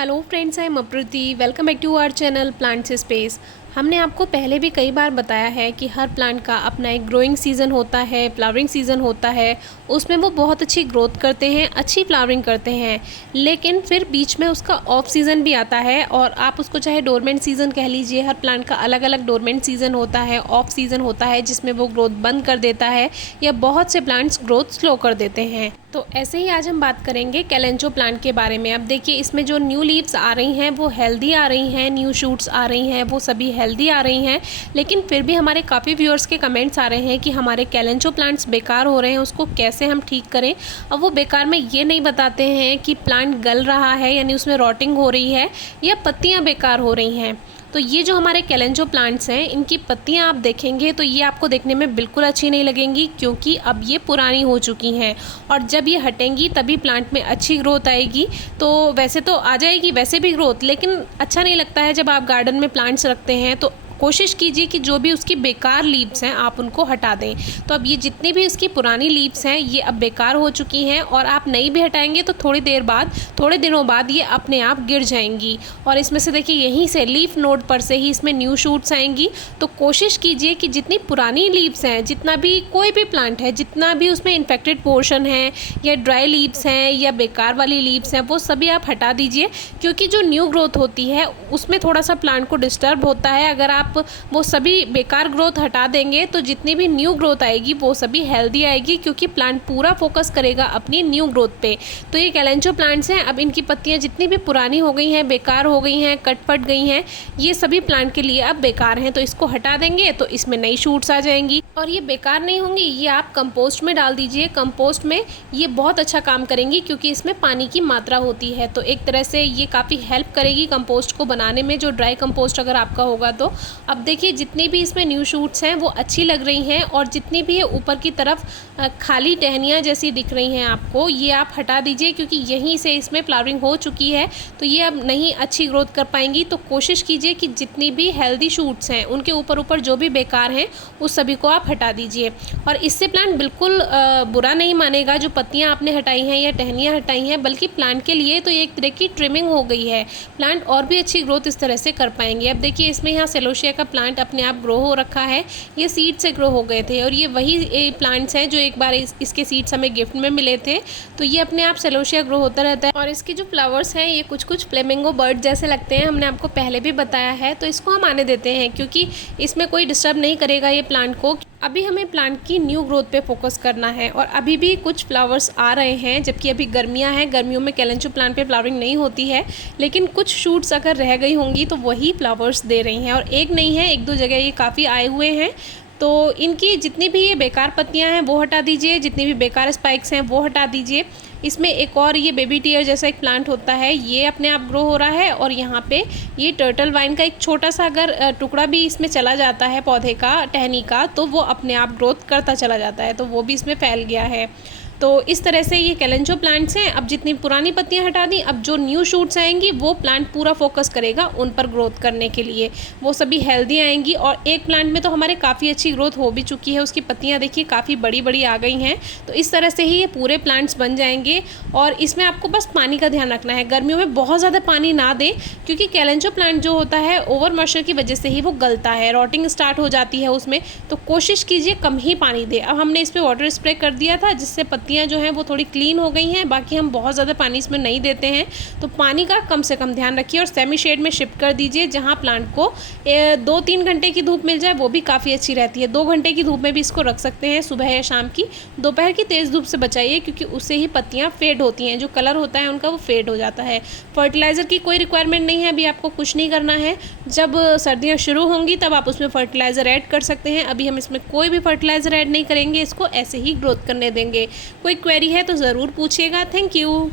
Hello friends, I am Apruti. Welcome back to our channel plants space. हमने आपको पहले भी कई बार बताया है कि हर प्लांट का अपना एक ग्रोइंग सीज़न होता है, फ्लावरिंग सीज़न होता है। उसमें वो बहुत अच्छी ग्रोथ करते हैं, अच्छी फ्लावरिंग करते हैं, लेकिन फिर बीच में उसका ऑफ सीज़न भी आता है और आप उसको चाहे डोरमेंट सीज़न कह लीजिए। हर प्लांट का अलग अलग डोरमेंट सीज़न होता है, ऑफ सीज़न होता है जिसमें वो ग्रोथ बंद कर देता है या बहुत से प्लांट्स ग्रोथ स्लो कर देते हैं। तो ऐसे ही आज हम बात करेंगे कैलेंचो प्लांट के बारे में। अब देखिए, इसमें जो न्यू लीव्स आ रही हैं वो हेल्दी आ रही हैं, न्यू शूट्स आ रही हैं वो सभी हेल्दी आ रही हैं, लेकिन फिर भी हमारे काफ़ी व्यूअर्स के कमेंट्स आ रहे हैं कि हमारे कैलेंचो प्लांट्स बेकार हो रहे हैं, उसको कैसे हम ठीक करें। अब वो बेकार में ये नहीं बताते हैं कि प्लांट गल रहा है यानी उसमें रॉटिंग हो रही है या पत्तियाँ बेकार हो रही हैं। तो ये जो हमारे कैलेंचो प्लांट्स हैं, इनकी पत्तियां आप देखेंगे तो ये आपको देखने में बिल्कुल अच्छी नहीं लगेंगी, क्योंकि अब ये पुरानी हो चुकी हैं और जब ये हटेंगी तभी प्लांट में अच्छी ग्रोथ आएगी। तो वैसे तो आ जाएगी वैसे भी ग्रोथ, लेकिन अच्छा नहीं लगता है जब आप गार्डन में प्लांट्स रखते हैं। तो कोशिश कीजिए कि जो भी उसकी बेकार लीव्स हैं आप उनको हटा दें। तो अब ये जितनी भी उसकी पुरानी लीव्स हैं ये अब बेकार हो चुकी हैं और आप नई भी हटाएंगे तो थोड़े दिनों बाद ये अपने आप गिर जाएंगी। और इसमें से देखिए, यहीं से लीफ नोड पर से ही इसमें न्यू शूट्स आएंगी। तो कोशिश कीजिए कि जितनी पुरानी लीव्स हैं, जितना भी कोई भी प्लांट है, जितना भी उसमें इन्फेक्टेड पोर्शन है या ड्राई लीव्स हैं या बेकार वाली लीव्स हैं, वो सभी आप हटा दीजिए। क्योंकि जो न्यू ग्रोथ होती है उसमें थोड़ा सा प्लांट को डिस्टर्ब होता है। अगर आप वो सभी बेकार ग्रोथ हटा देंगे तो जितनी भी न्यू ग्रोथ आएगी वो सभी हेल्दी आएगी, क्योंकि प्लांट पूरा फोकस करेगा अपनी न्यू ग्रोथ पे। तो ये कैलेंचो प्लांट्स हैं, अब इनकी पत्तियां जितनी भी पुरानी हो गई हैं, बेकार हो गई हैं, कट पट गई हैं, ये सभी प्लांट के लिए अब बेकार हैं। तो इसको हटा देंगे तो इसमें नई शूट्स आ जाएंगी और ये बेकार नहीं होंगी। ये आप कंपोस्ट में डाल दीजिए, कंपोस्ट में ये बहुत अच्छा काम करेंगी क्योंकि इसमें पानी की मात्रा होती है। तो एक तरह से ये काफ़ी हेल्प करेगी कंपोस्ट को बनाने में, जो ड्राई कंपोस्ट अगर आपका होगा तो। अब देखिए, जितनी भी इसमें न्यू शूट्स हैं वो अच्छी लग रही हैं और जितनी भी ये ऊपर की तरफ खाली टहनियाँ जैसी दिख रही हैं आपको, ये आप हटा दीजिए क्योंकि यहीं से इसमें फ्लावरिंग हो चुकी है तो ये अब नहीं अच्छी ग्रोथ कर पाएंगी। तो कोशिश कीजिए कि जितनी भी हेल्दी शूट्स हैं उनके ऊपर जो भी बेकार हैं उस सभी को आप हटा दीजिए। और इससे प्लांट बिल्कुल बुरा नहीं मानेगा जो पत्तियाँ आपने हटाई हैं या टहनियाँ हटाई हैं, बल्कि प्लांट के लिए तो ये एक तरह की ट्रिमिंग हो गई है। प्लांट और भी अच्छी ग्रोथ इस तरह से कर पाएंगे। अब देखिए, इसमें यहाँ सेलोशिया का प्लांट अपने आप ग्रो हो रखा है, ये सीड से ग्रो हो गए थे और ये वही प्लांट्स हैं जो एक बार इसके सीड्स हमें गिफ्ट में मिले थे। तो ये अपने आप सेलोशिया ग्रो होता रहता है और इसके जो फ्लावर्स हैं ये कुछ फ्लेमिंगो बर्ड जैसे लगते हैं, हमने आपको पहले भी बताया है। तो इसको हम आने देते हैं क्योंकि इसमें कोई डिस्टर्ब नहीं करेगा ये प्लांट को। अभी हमें प्लांट की न्यू ग्रोथ पे फोकस करना है और अभी भी कुछ फ्लावर्स आ रहे हैं, जबकि अभी गर्मियां हैं। गर्मियों में कैलेंचो प्लांट पे फ्लावरिंग नहीं होती है, लेकिन कुछ शूट्स अगर रह गई होंगी तो वही फ्लावर्स दे रही हैं और एक नहीं है, एक दो जगह ये काफ़ी आए हुए हैं। तो इनकी जितनी भी ये बेकार पत्तियां हैं वो हटा दीजिए, जितनी भी बेकार स्पाइक्स हैं वो हटा दीजिए। इसमें एक और ये बेबी टियर जैसा एक प्लांट होता है, ये अपने आप ग्रो हो रहा है और यहाँ पे ये टर्टल वाइन का एक छोटा सा अगर टुकड़ा भी इसमें चला जाता है पौधे का, टहनी का, तो वो अपने आप ग्रोथ करता चला जाता है, तो वो भी इसमें फैल गया है। तो इस तरह से ये कैलेंचो प्लांट्स हैं। अब जितनी पुरानी पत्तियां हटा दी, अब जो न्यू शूट्स आएंगी वो प्लांट पूरा फोकस करेगा उन पर ग्रोथ करने के लिए, वो सभी हेल्दी आएंगी। और एक प्लांट में तो हमारे काफ़ी अच्छी ग्रोथ हो भी चुकी है, उसकी पत्तियां देखिए काफ़ी बड़ी बड़ी आ गई हैं। तो इस तरह से ही ये पूरे प्लांट्स बन जाएंगे और इसमें आपको बस पानी का ध्यान रखना है। गर्मियों में बहुत ज़्यादा पानी ना दें, क्योंकि कैलेंचो प्लांट जो होता है ओवर मॉइस्चर की वजह से ही वो गलता है, रॉटिंग स्टार्ट हो जाती है उसमें। तो कोशिश कीजिए कम ही पानी दें। अब हमने इस पर वाटर स्प्रे कर दिया था जिससे पत्तियाँ जो हैं वो थोड़ी क्लीन हो गई हैं, बाकी हम बहुत ज़्यादा पानी इसमें नहीं देते हैं। तो पानी का कम से कम ध्यान रखिए और सेमी शेड में शिफ्ट कर दीजिए, जहाँ प्लांट को 2-3 घंटे की धूप मिल जाए वो भी काफ़ी अच्छी रहती है। 2 घंटे की धूप में भी इसको रख सकते हैं, सुबह या शाम की। दोपहर की तेज़ धूप से बचाइए क्योंकि उससे ही पत्तियाँ फेड होती हैं, जो कलर होता है उनका वो फेड हो जाता है। फर्टिलाइज़र की कोई रिक्वायरमेंट नहीं है, अभी आपको कुछ नहीं करना है। जब सर्दियाँ शुरू होंगी तब आप उसमें फर्टिलाइज़र ऐड कर सकते हैं। अभी हम इसमें कोई भी फर्टिलाइज़र ऐड नहीं करेंगे, इसको ऐसे ही ग्रोथ करने देंगे। कोई क्वेरी है तो ज़रूर पूछिएगा। Thank you.